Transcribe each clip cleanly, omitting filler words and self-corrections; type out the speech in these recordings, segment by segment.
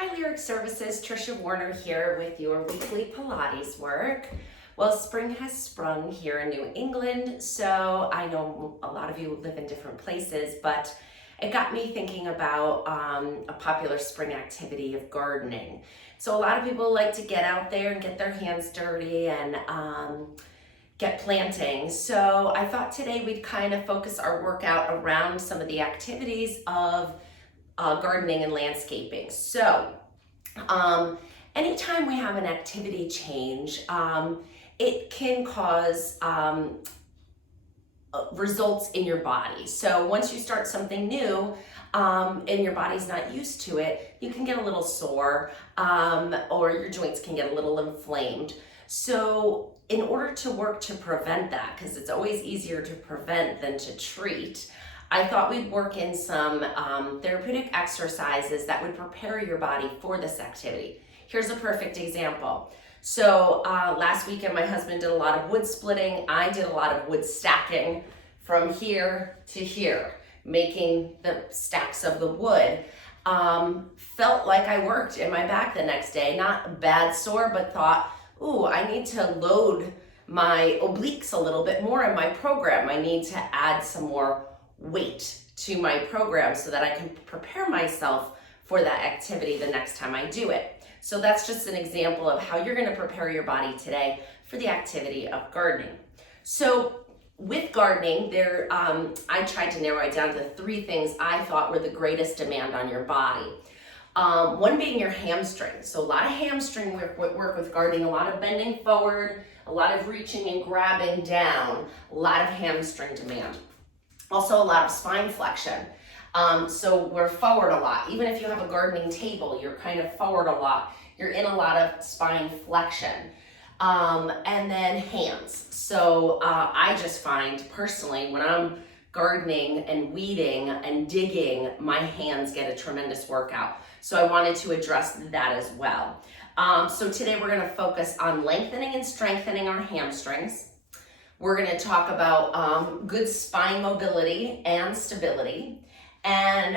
Hi Lyric Services, Trisha Warner here with your weekly Pilates work. Well, spring has sprung here in New England, so I know a lot of you live in different places, but it got me thinking about a popular spring activity of gardening. So a lot of people like to get out there and get their hands dirty and get planting. So I thought today we'd kind of focus our workout around some of the activities of gardening and landscaping. So anytime we have an activity change, it can cause results in your body. So once you start something new and your body's not used to it, you can get a little sore or your joints can get a little inflamed. So in order to work to prevent that, because it's always easier to prevent than to treat, I thought we'd work in some therapeutic exercises that would prepare your body for this activity. Here's a perfect example. So last weekend, my husband did a lot of wood splitting. I did a lot of wood stacking from here to here, making the stacks of the wood. Felt like I worked in my back the next day, not bad sore, but thought, ooh, I need to load my obliques a little bit more in my program. I need to add some more weight to my program so that I can prepare myself for that activity the next time I do it. So that's just an example of how you're going to prepare your body today for the activity of gardening. So with gardening, I tried to narrow it down to 3 things I thought were the greatest demand on your body. One being your hamstrings. So a lot of hamstring work with gardening, a lot of bending forward, a lot of reaching and grabbing down, a lot of hamstring demand. Also a lot of spine flexion. So we're forward a lot. Even if you have a gardening table, you're kind of forward a lot. You're in a lot of spine flexion. And then hands. So I just find personally when I'm gardening and weeding and digging, my hands get a tremendous workout. So I wanted to address that as well. So today we're going to focus on lengthening and strengthening our hamstrings. We're going to talk about good spine mobility and stability, and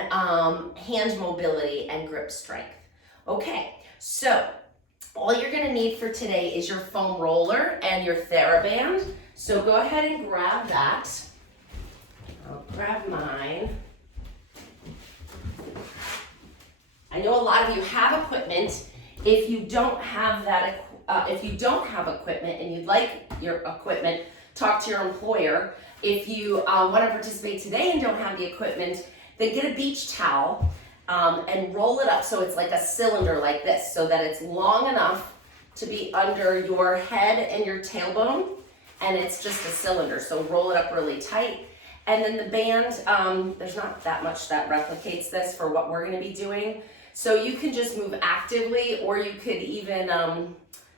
hand mobility and grip strength. Okay, so all you're going to need for today is your foam roller and your TheraBand. So go ahead and grab that. I'll grab mine. I know a lot of you have equipment. If you don't have that, if you don't have equipment and you'd like your equipment, talk to your employer. If you want to participate today and don't have the equipment, then get a beach towel and roll it up so it's like a cylinder like this, so that it's long enough to be under your head and your tailbone, and it's just a cylinder. So roll it up really tight. And then the band, there's not that much that replicates this for what we're going to be doing. So you can just move actively, or you could even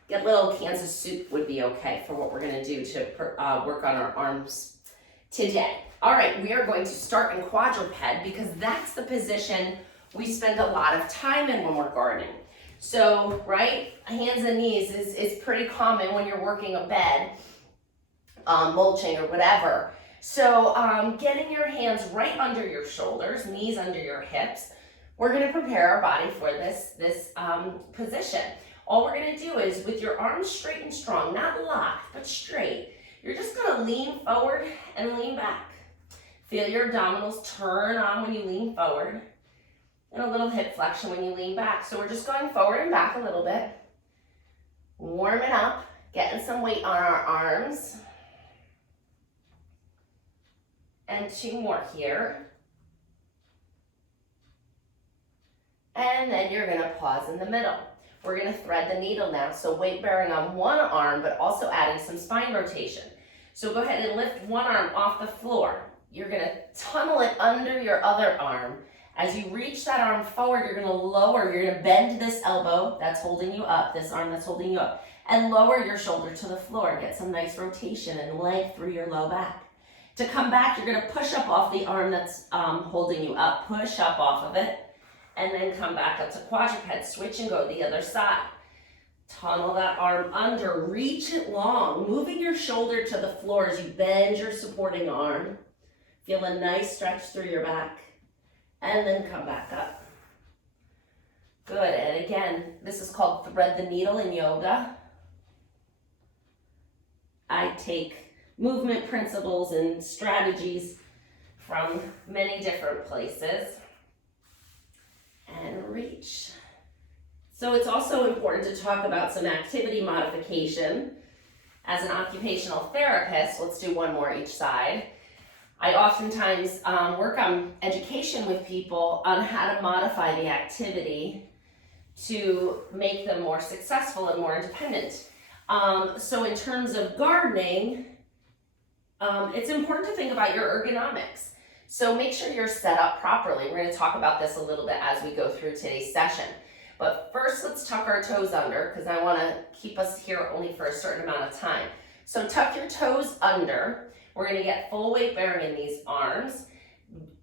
get little cans of soup would be okay for what we're going to do to work on our arms today. All right, we are going to start in quadruped because that's the position we spend a lot of time in when we're gardening. So, right, hands and knees is pretty common when you're working a bed, mulching or whatever. So getting your hands right under your shoulders, knees under your hips, we're going to prepare our body for this position. All we're going to do is with your arms straight and strong, not locked, but straight, you're just going to lean forward and lean back. Feel your abdominals turn on when you lean forward, and a little hip flexion when you lean back. So we're just going forward and back a little bit, warming up, getting some weight on our arms. And 2 more here. And then you're going to pause in the middle. We're going to thread the needle now, so weight bearing on one arm, but also adding some spine rotation. So go ahead and lift one arm off the floor. You're going to tunnel it under your other arm. As you reach that arm forward, you're going to lower, you're going to bend this elbow that's holding you up, this arm that's holding you up, and lower your shoulder to the floor. Get some nice rotation and length through your low back. To come back, you're going to push up off the arm that's holding you up. Push up off of it. And then come back up to quadruped. Switch and go the other side. Tunnel that arm under. Reach it long. Moving your shoulder to the floor as you bend your supporting arm. Feel a nice stretch through your back. And then come back up. Good. And this is called thread the needle in yoga. I take movement principles and strategies from many different places. And reach. So it's also important to talk about some activity modification. As an occupational therapist, let's do one more each side. I oftentimes work on education with people on how to modify the activity to make them more successful and more independent. So in terms of gardening, it's important to think about your ergonomics. So make sure you're set up properly. We're going to talk about this a little bit as we go through today's session. But first, let's tuck our toes under, because I want to keep us here only for a certain amount of time. So tuck your toes under. We're going to get full weight bearing in these arms.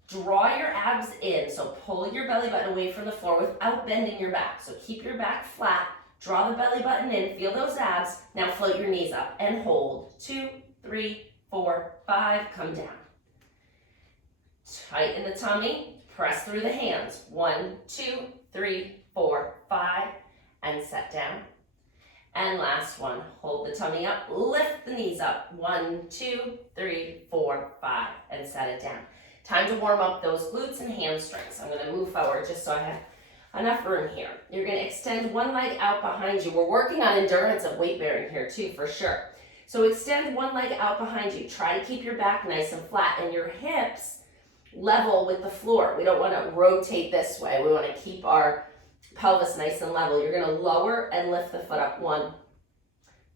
Draw your abs in, so pull your belly button away from the floor without bending your back. So keep your back flat, draw the belly button in, feel those abs. Now float your knees up and hold. 2, 3, 4, 5, come down. Tighten the tummy, press through the hands. 1, 2, 3, 4, 5, and set down. And last one, hold the tummy up, lift the knees up. 1, 2, 3, 4, 5, and set it down. Time to warm up those glutes and hamstrings. I'm going to move forward just so I have enough room here. You're going to extend one leg out behind you. We're working on endurance of weight bearing here too, for sure. So extend one leg out behind you. Try to keep your back nice and flat and your hips level with the floor. We don't want to rotate this way. We want to keep our pelvis nice and level. You're going to lower and lift the foot up. 1,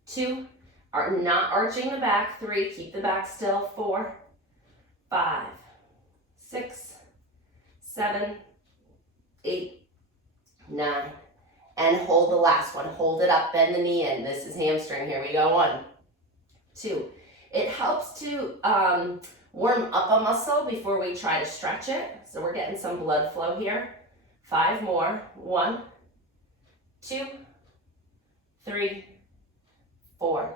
2, are not arching the back. 3, keep the back still. 4, 5, 6, 7, 8, 9, and hold the last one. Hold it up, bend the knee in. This is hamstring. Here we go. 1, 2. It helps to warm up a muscle before we try to stretch it. So we're getting some blood flow here. 5 more. 1, 2, 3, 4,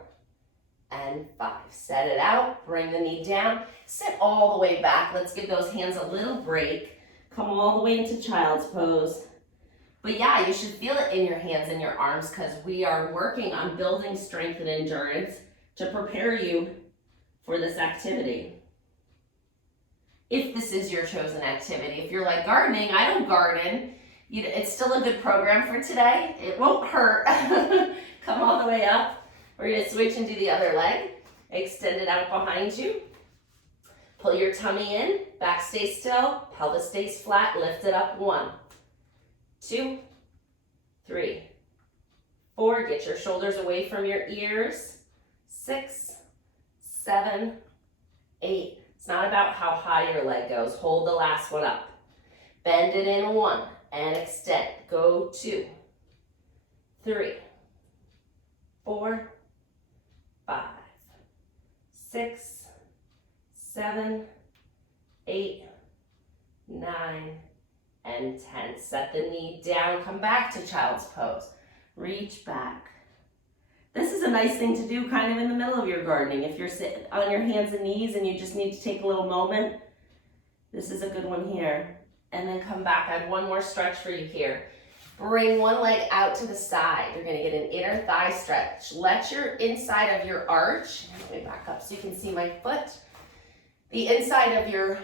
and 5. Set it out. Bring the knee down. Sit all the way back. Let's give those hands a little break. Come all the way into child's pose. But yeah, you should feel it in your hands and your arms, because we are working on building strength and endurance to prepare you for this activity. If this is your chosen activity. If you're like gardening, I don't garden, it's still a good program for today. It won't hurt. Come all the way up. We're going to switch and do the other leg. Extend it out behind you. Pull your tummy in, back stays still, pelvis stays flat, lift it up. 1, 2, 3, 4. Get your shoulders away from your ears. 6, 7, 8. It's not about how high your leg goes. Hold the last one up. Bend it in. 1 and extend. Go 2, 3, 4, 5, 6, 7, 8, 9, and 10. Set the knee down. Come back to child's pose. Reach back. This is a nice thing to do kind of in the middle of your gardening. If you're sitting on your hands and knees and you just need to take a little moment, this is a good one here. And then come back. I have one more stretch for you here. Bring one leg out to the side. You're going to get an inner thigh stretch. Let your inside of your arch, let me back up so you can see my foot. The inside of your,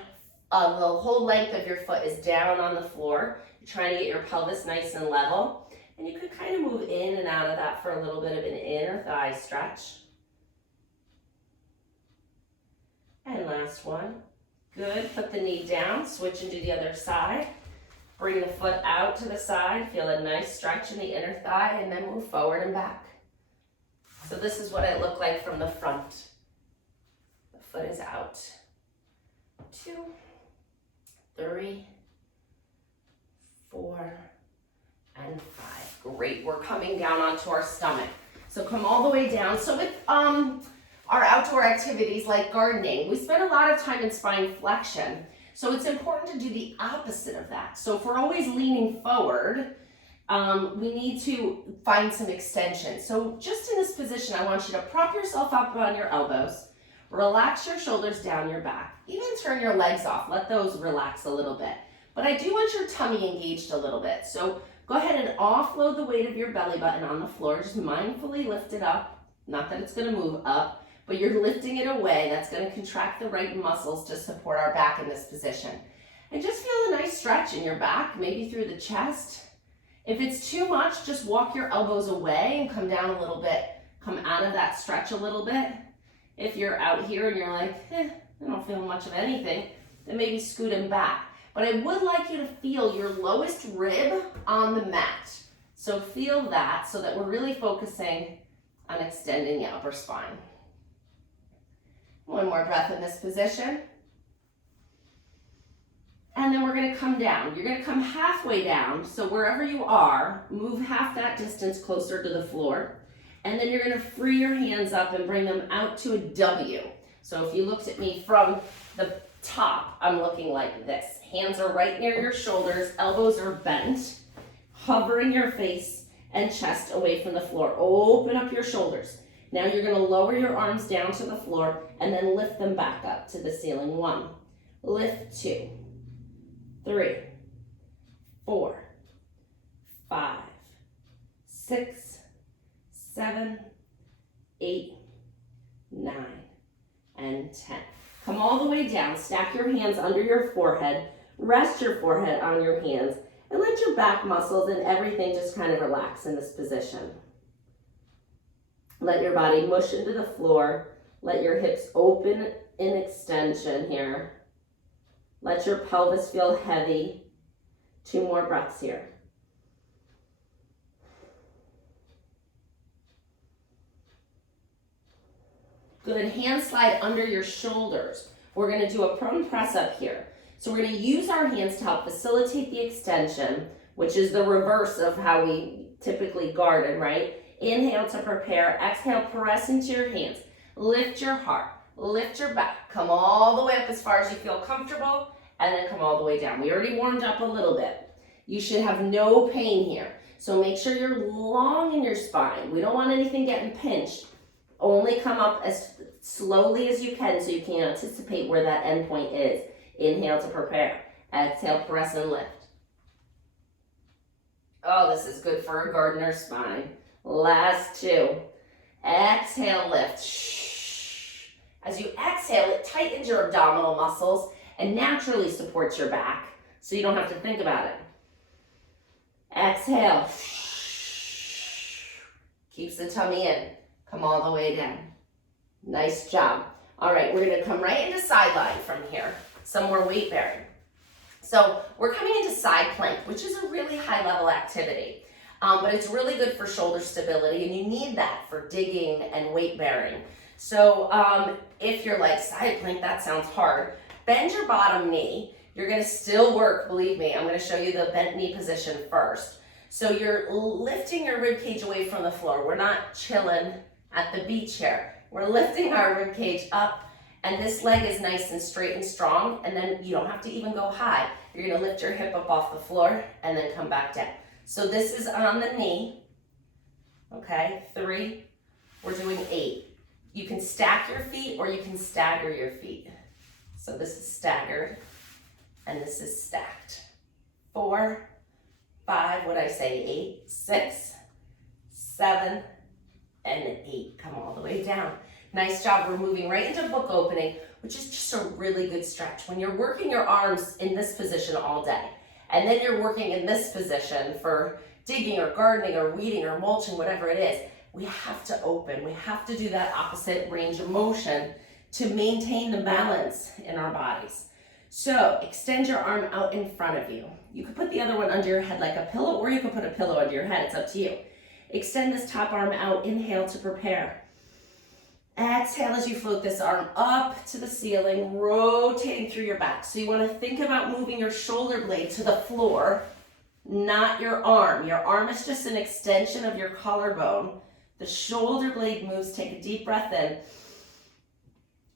the whole length of your foot is down on the floor. You're trying to get your pelvis nice and level. And you could kind of move in and out of that for a little bit of an inner thigh stretch. And last one. Good. Put the knee down. Switch and do the other side. Bring the foot out to the side. Feel a nice stretch in the inner thigh, and then move forward and back. So this is what it looked like from the front. The foot is out. 2, 3, 4, and 5. Great. We're coming down onto our stomach. So come all the way down. So with our outdoor activities like gardening, we spend a lot of time in spine flexion. So it's important to do the opposite of that. So if we're always leaning forward, we need to find some extension. So just in this position, I want you to prop yourself up on your elbows. Relax your shoulders down your back. Even turn your legs off. Let those relax a little bit. But I do want your tummy engaged a little bit. So go ahead and offload the weight of your belly button on the floor. Just mindfully lift it up. Not that it's going to move up, but you're lifting it away. That's going to contract the right muscles to support our back in this position. And just feel a nice stretch in your back, maybe through the chest. If it's too much, just walk your elbows away and come down a little bit. Come out of that stretch a little bit. If you're out here and you're like, I don't feel much of anything, then maybe scoot them back. But I would like you to feel your lowest rib on the mat. So feel that so that we're really focusing on extending the upper spine. One more breath in this position. And then we're going to come down. You're going to come halfway down. So wherever you are, move half that distance closer to the floor. And then you're going to free your hands up and bring them out to a W. So if you looked at me from the top, I'm looking like this. Hands are right near your shoulders, elbows are bent, hovering your face and chest away from the floor. Open up your shoulders. Now you're going to lower your arms down to the floor and then lift them back up to the ceiling. 1, lift 2, 3, 4, 5, 6, 7, 8, 9, and 10. Come all the way down, stack your hands under your forehead, rest your forehead on your hands, and let your back muscles and everything just kind of relax in this position. Let your body mush into the floor. Let your hips open in extension here. Let your pelvis feel heavy. 2 more breaths here. Good, hand slide under your shoulders. We're gonna do a prone press up here. So we're gonna use our hands to help facilitate the extension, which is the reverse of how we typically garden, right? Inhale to prepare, exhale, press into your hands. Lift your heart, lift your back. Come all the way up as far as you feel comfortable, and then come all the way down. We already warmed up a little bit. You should have no pain here. So make sure you're long in your spine. We don't want anything getting pinched. Only come up as slowly as you can so you can anticipate where that end point is. Inhale to prepare. Exhale, press and lift. Oh, this is good for a gardener's spine. Last 2. Exhale, lift. Shh. As you exhale, it tightens your abdominal muscles and naturally supports your back so you don't have to think about it. Exhale. Keeps the tummy in. Come all the way down. Nice job. All right, we're gonna come right into side line from here. Some more weight bearing. So we're coming into side plank, which is a really high level activity, but it's really good for shoulder stability and you need that for digging and weight bearing. So if you're like, side plank, that sounds hard, bend your bottom knee. You're gonna still work, believe me. I'm gonna show you the bent knee position first. So you're lifting your rib cage away from the floor. We're not chilling at the beach here. We're lifting our rib cage up and this leg is nice and straight and strong, and then you don't have to even go high. You're gonna lift your hip up off the floor and then come back down. So this is on the knee, okay? 3, we're doing 8. You can stack your feet or you can stagger your feet. So this is staggered and this is stacked. 4, 5, what'd I say, 8, 6, 7, and 8. Come all the way down. Nice job. We're moving right into book opening, which is just a really good stretch. When you're working your arms in this position all day, and then you're working in this position for digging or gardening or weeding or mulching, whatever it is, we have to open. We have to do that opposite range of motion to maintain the balance in our bodies. So extend your arm out in front of you. You could put the other one under your head like a pillow, or you could put a pillow under your head. It's up to you. Extend this top arm out. Inhale to prepare. Exhale as you float this arm up to the ceiling, rotating through your back. So you want to think about moving your shoulder blade to the floor, not your arm. Your arm is just an extension of your collarbone. The shoulder blade moves. Take a deep breath in.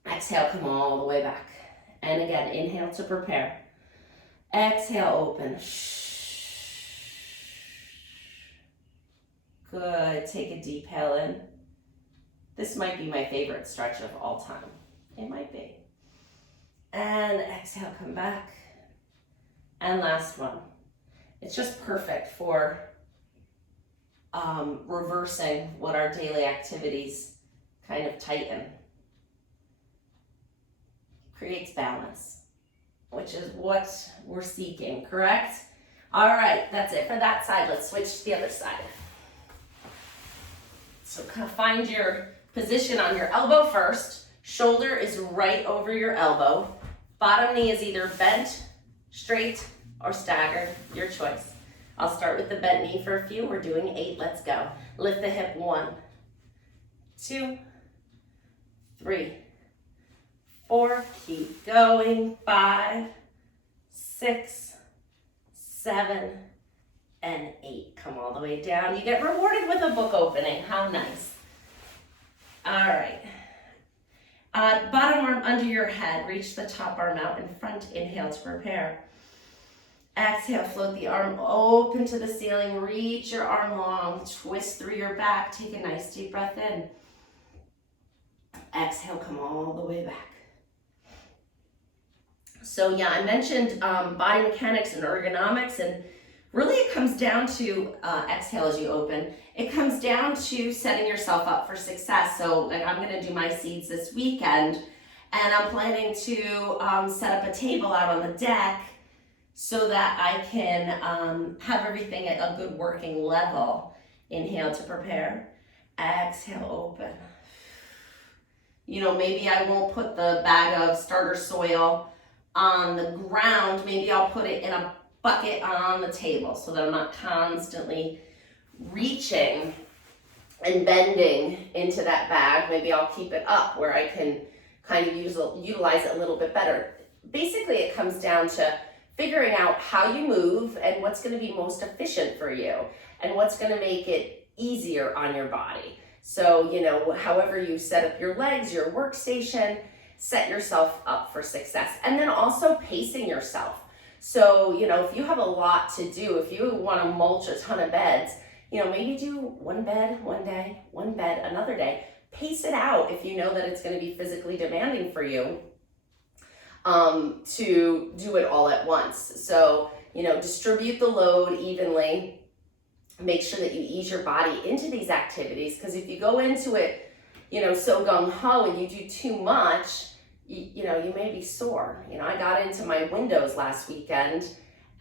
Exhale, come all the way back. And again, inhale to prepare. Exhale, open. Good. Take a deep inhale in. This might be my favorite stretch of all time. It might be. And exhale, come back. And last one. It's just perfect for reversing what our daily activities kind of tighten. Creates balance, which is what we're seeking, correct? All right, that's it for that side. Let's switch to the other side. So kind of find your position on your elbow first. Shoulder is right over your elbow. Bottom knee is either bent, straight, or staggered, your choice. I'll start with the bent knee for a few. We're doing 8, let's go. Lift the hip, 1, 2, 3, 4, keep going, 5, 6, 7, and 8. Come all the way down. You get rewarded with a book opening. How nice. All right. Bottom arm under your head. Reach the top arm out in front. Inhale to prepare. Exhale, float the arm open to the ceiling. Reach your arm long. Twist through your back. Take a nice deep breath in. Exhale, come all the way back. So yeah, I mentioned body mechanics and ergonomics, and really it comes down to, exhale as you open, it comes down to setting yourself up for success. So like I'm gonna do my seeds this weekend, and I'm planning to set up a table out on the deck so that I can have everything at a good working level. Inhale to prepare, exhale, open. You know, maybe I won't put the bag of starter soil on the ground. Maybe I'll put it in a bucket on the table so that I'm not constantly reaching and bending into that bag. Maybe I'll keep it up where I can kind of utilize it a little bit better. Basically, it comes down to figuring out how you move and what's going to be most efficient for you and what's going to make it easier on your body. So, you know, however you set up your legs, your workstation, set yourself up for success. And then also pacing yourself. So, you know, if you have a lot to do, if you want to mulch a ton of beds, you know, maybe do one bed one day, one bed another day. Pace it out if you know that it's going to be physically demanding for you to do it all at once. So, you know, distribute the load evenly. Make sure that you ease your body into these activities, because if you go into it, you know, so gung-ho and you do too much, you know, you may be sore. You know, I got into my windows last weekend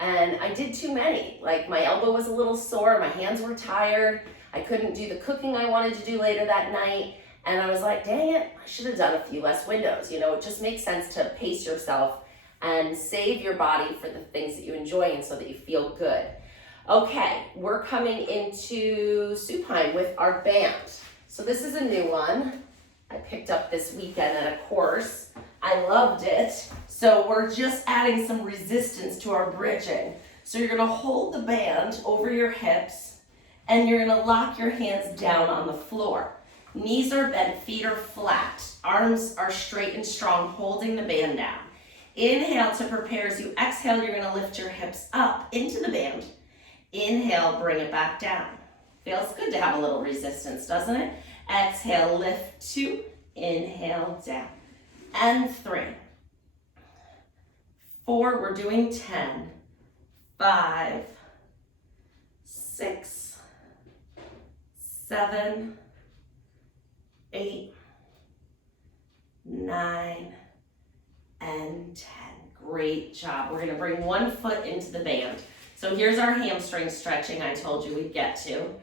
and I did too many. Like my elbow was a little sore, my hands were tired, I couldn't do the cooking I wanted to do later that night, and I was like, dang it, I should have done a few less windows. You know, it just makes sense to pace yourself and save your body for the things that you enjoy and so that you feel good. Okay, we're coming into supine with our band. So this is a new one. I picked up this weekend at a course. I loved it. So we're just adding some resistance to our bridging. So you're gonna hold the band over your hips and you're gonna lock your hands down on the floor. Knees are bent, feet are flat, arms are straight and strong, holding the band down. Inhale to prepare. As you exhale, you're gonna lift your hips up into the band. Inhale, bring it back down. Feels good to have a little resistance, doesn't it? Exhale, lift 2, inhale, down. And 3, 4, we're doing 10, 5, 6, 7, 8, 9, and 10. Great job. We're gonna bring one foot into the band. So here's our hamstring stretching I told you we'd get to.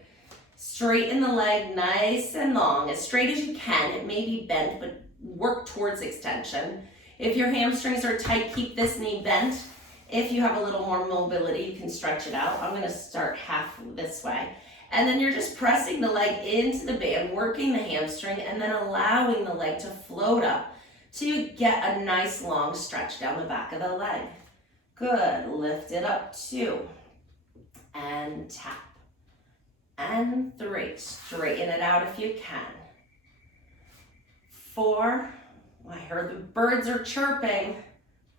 Straighten the leg nice and long, as straight as you can. It may be bent, but work towards extension. If your hamstrings are tight, keep this knee bent. If you have a little more mobility, you can stretch it out. I'm gonna start half this way. And then you're just pressing the leg into the band, working the hamstring, and then allowing the leg to float up so you get a nice long stretch down the back of the leg. Good, lift it up, 2, and tap. And 3, straighten it out if you can. 4, I heard the birds are chirping.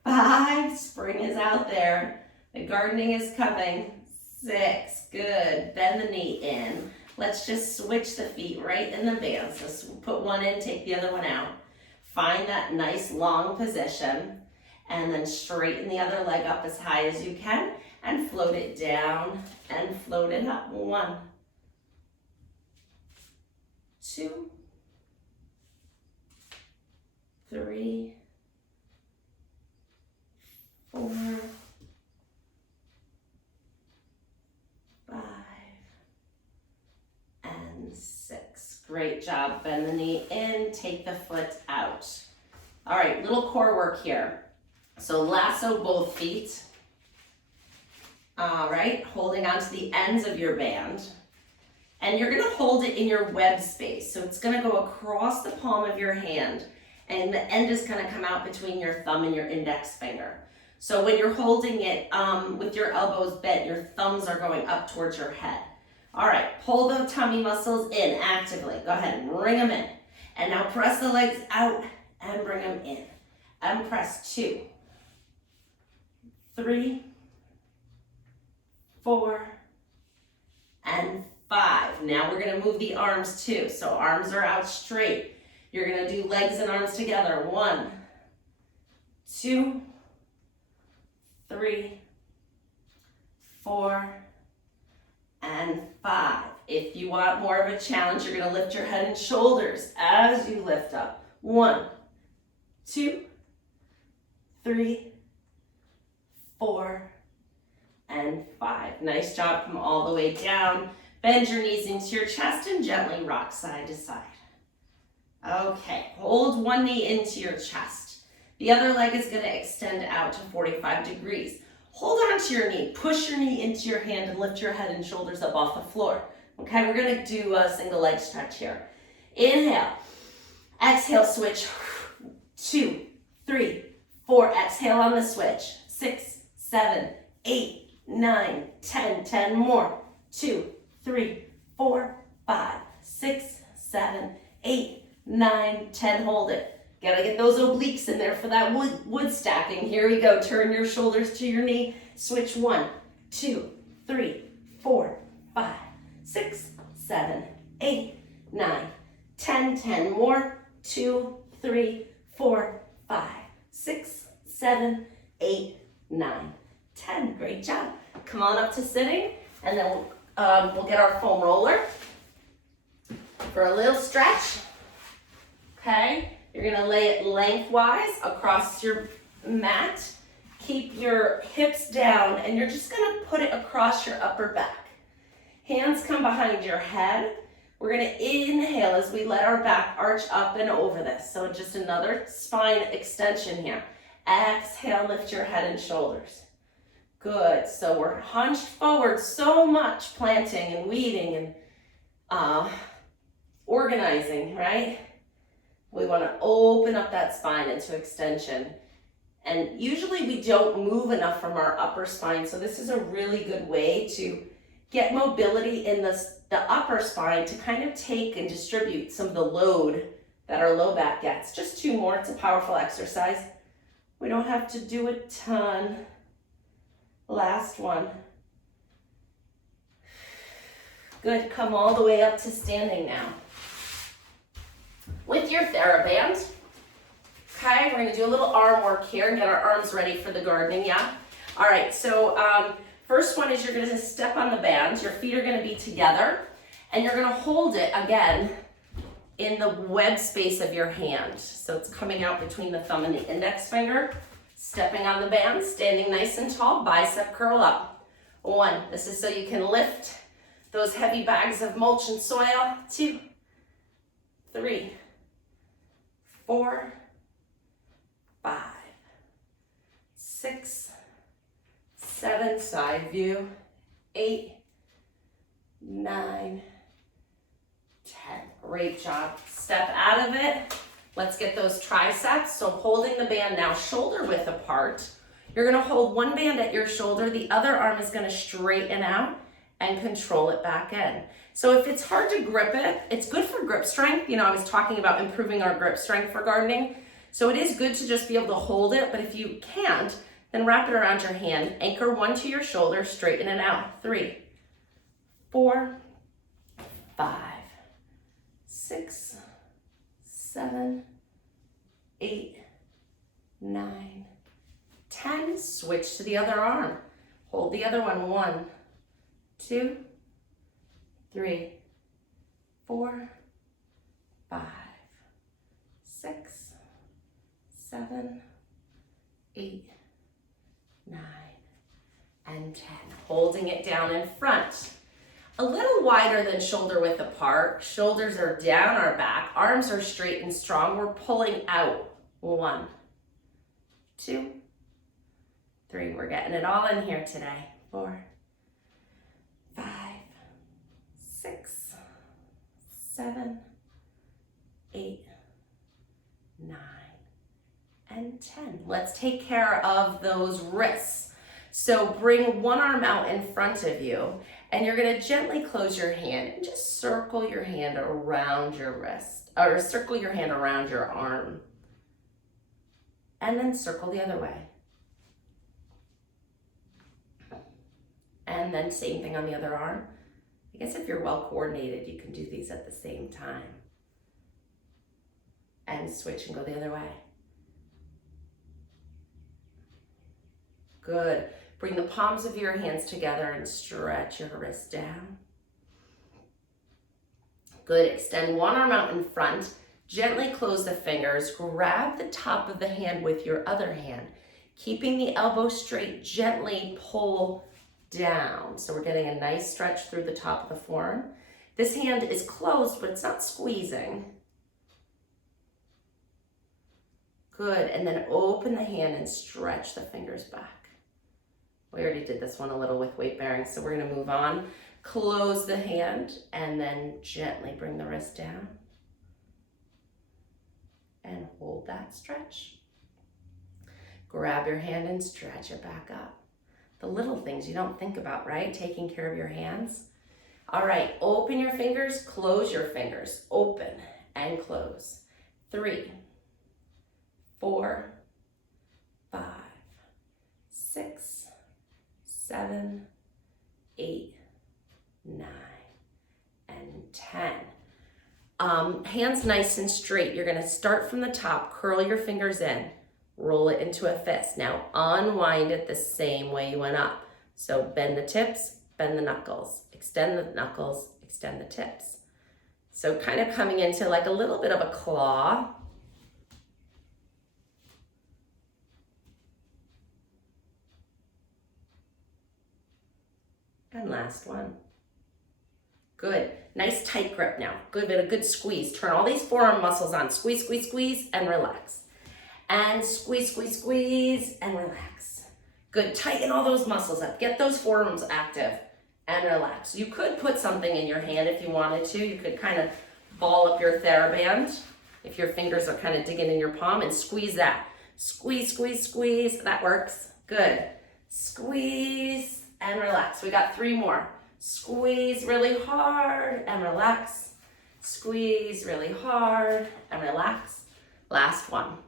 5, spring is out there. The gardening is coming. 6, good, bend the knee in. Let's just switch the feet right in the band. So put one in, take the other one out. Find that nice long position. And then straighten the other leg up as high as you can and float it down and float it up. 1, 2, 3, 4, 5, and 6. Great job. Bend the knee in, take the foot out. All right, little core work here. So lasso both feet. All right, holding onto the ends of your band. And you're gonna hold it in your web space. So it's gonna go across the palm of your hand, and the end is gonna come out between your thumb and your index finger. So when you're holding it with your elbows bent, your thumbs are going up towards your head. All right, pull the tummy muscles in actively. Go ahead and bring them in. And now press the legs out and bring them in. And press 2, 3, 4, and 5. Now we're gonna move the arms too. So arms are out straight. You're gonna do legs and arms together. 1, 2, 3, 4, and 5. If you want more of a challenge, you're gonna lift your head and shoulders as you lift up. 1, 2, 3, 4, and 5. Nice job. Come all the way down. Bend your knees into your chest and gently rock side to side. Okay, hold one knee into your chest. The other leg is going to extend out to 45 degrees. Hold on to your knee. Push your knee into your hand and lift your head and shoulders up off the floor. Okay, we're going to do a single leg stretch here. Inhale. Exhale, switch. 2, 3, 4. Exhale on the switch. 6, 7, 8, 9, 10. 10 more. 2, 3, 4, 5, 6, 7, 8, 9, 10. Hold it. Gotta get those obliques in there for that wood stacking. Here we go. Turn your shoulders to your knee. Switch. 1, 2, 3, 4, 5, 6, 7, 8, 9, 10. 10 more. 2, 3, 4, 5, 6, 7, 8, 9, 10. Great job. Come on up to sitting, and then we'll get our foam roller for a little stretch. Okay, you're gonna lay it lengthwise across your mat. Keep your hips down, and you're just gonna put it across your upper back. Hands come behind your head. We're gonna inhale as we let our back arch up and over this. So just another spine extension here. Exhale, lift your head and shoulders. Good, so we're hunched forward so much, planting and weeding and organizing, right? We wanna open up that spine into extension. And usually we don't move enough from our upper spine, so this is a really good way to get mobility in the upper spine to kind of take and distribute some of the load that our low back gets. Just 2 more, it's a powerful exercise. We don't have to do a ton. Last one. Good, come all the way up to standing now. With your TheraBand, okay, we're gonna do a little arm work here and get our arms ready for the gardening, yeah? All right, so first one is you're gonna step on the band. Your feet are gonna be together, and you're gonna hold it again in the web space of your hand. So it's coming out between the thumb and the index finger. Stepping on the band, standing nice and tall, bicep curl up. 1, this is so you can lift those heavy bags of mulch and soil. 2, 3, 4, 5, 6, 7, side view, 8, 9, 10. Great job. Step out of it. Let's get those triceps. So holding the band now shoulder width apart. You're gonna hold one band at your shoulder, the other arm is gonna straighten out and control it back in. So if it's hard to grip it, it's good for grip strength. You know, I was talking about improving our grip strength for gardening. So it is good to just be able to hold it, but if you can't, then wrap it around your hand. Anchor one to your shoulder, straighten it out. 3, 4, 5, 6, 7, 8, 9, 10. Switch to the other arm. Hold the other one. 1, 2, 3, 4, 5, 6, 7, 8, 9, and 10. Holding it down in front. A little wider than shoulder width apart. Shoulders are down our back. Arms are straight and strong. We're pulling out. 1, 2, 3. We're getting it all in here today. 4, 5, 6, 7, 8, 9, and 10. Let's take care of those wrists. So bring one arm out in front of you, and you're going to gently close your hand and just circle your hand around your wrist, or circle your hand around your arm, and then circle the other way. And then same thing on the other arm. I guess if you're well coordinated, you can do these at the same time. And switch and go the other way. Good. Bring the palms of your hands together and stretch your wrist down. Good. Extend one arm out in front. Gently close the fingers. Grab the top of the hand with your other hand. Keeping the elbow straight, gently pull down. So we're getting a nice stretch through the top of the forearm. This hand is closed, but it's not squeezing. Good. And then open the hand and stretch the fingers back. We already did this one a little with weight bearing, so we're going to move on. Close the hand and then gently bring the wrist down. And hold that stretch. Grab your hand and stretch it back up. The little things you don't think about, right? Taking care of your hands. All right, open your fingers, close your fingers. Open and close. 3, 4, 5, 6, 7, 8, 9, and 10. Hands nice and straight. You're going to start from the top, curl your fingers in, roll it into a fist. Now unwind it the same way you went up. So bend the tips, bend the knuckles, extend the knuckles, extend the tips. So kind of coming into like a little bit of a claw. And last one. Good. Nice tight grip now. Good bit of good squeeze. Turn all these forearm muscles on. Squeeze, squeeze, squeeze, and relax. And squeeze, squeeze, squeeze, and relax. Good. Tighten all those muscles up. Get those forearms active and relax. You could put something in your hand if you wanted to. You could kind of ball up your TheraBand if your fingers are kind of digging in your palm and squeeze that. Squeeze, squeeze, squeeze. That works. Good. Squeeze and relax. We got 3 more. Squeeze really hard and relax. Squeeze really hard and relax. Last one.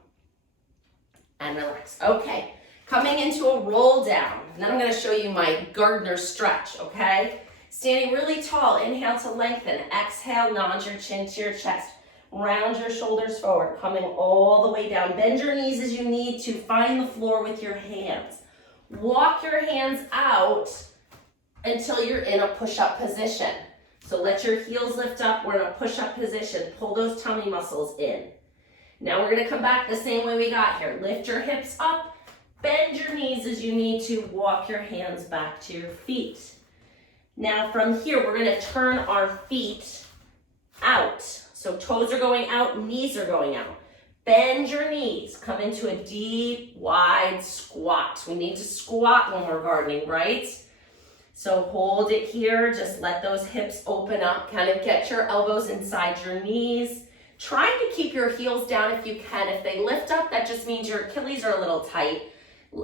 And relax. Okay, coming into a roll down. And then I'm going to show you my gardener stretch, okay? Standing really tall, inhale to lengthen. Exhale, nod your chin to your chest. Round your shoulders forward, coming all the way down. Bend your knees as you need to. Find the floor with your hands. Walk your hands out until you're in a push-up position. So let your heels lift up. We're in a push-up position. Pull those tummy muscles in. Now we're going to come back the same way we got here. Lift your hips up. Bend your knees as you need to. Walk your hands back to your feet. Now from here, we're going to turn our feet out. So toes are going out, knees are going out. Bend your knees. Come into a deep, wide squat. We need to squat when we're gardening, right? So hold it here. Just let those hips open up. Kind of get your elbows inside your knees. Trying to keep your heels down if you can. If they lift up, that just means your Achilles are a little tight.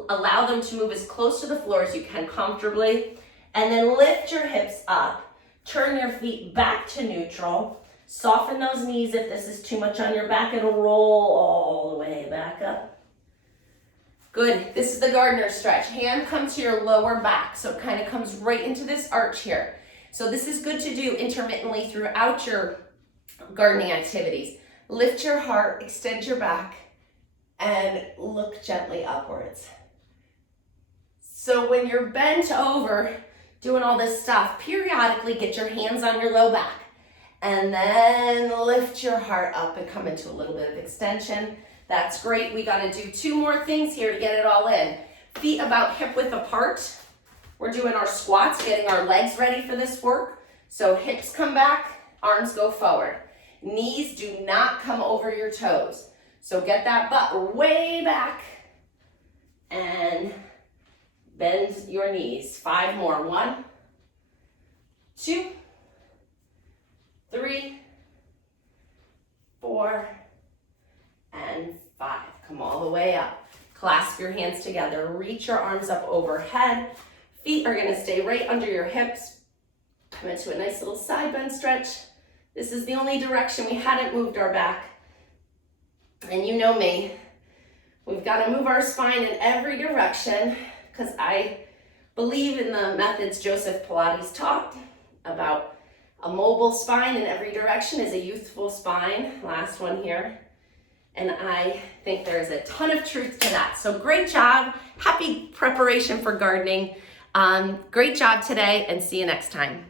Allow them to move as close to the floor as you can comfortably. And then lift your hips up. Turn your feet back to neutral. Soften those knees if this is too much on your back and roll all the way back up. Good. This is the gardener stretch. Hand comes to your lower back, so it kind of comes right into this arch here. So this is good to do intermittently throughout your gardening activities. Lift your heart, extend your back, and look gently upwards. So when you're bent over doing all this stuff, periodically get your hands on your low back and then lift your heart up and come into a little bit of extension. That's great. We got to do 2 more things here to get it all in. Feet about hip width apart. We're doing our squats, getting our legs ready for this work. So hips come back, arms go forward. Knees do not come over your toes. So get that butt way back and bend your knees. 5 more. 1, 2, 3, 4, and 5. Come all the way up. Clasp your hands together. Reach your arms up overhead. Feet are going to stay right under your hips. Come into a nice little side bend stretch. This is the only direction we hadn't moved our back. And you know me, we've got to move our spine in every direction because I believe in the methods Joseph Pilates taught about a mobile spine in every direction is a youthful spine. Last one here. And I think there's a ton of truth to that. So great job. Happy preparation for gardening. Great job today and see you next time.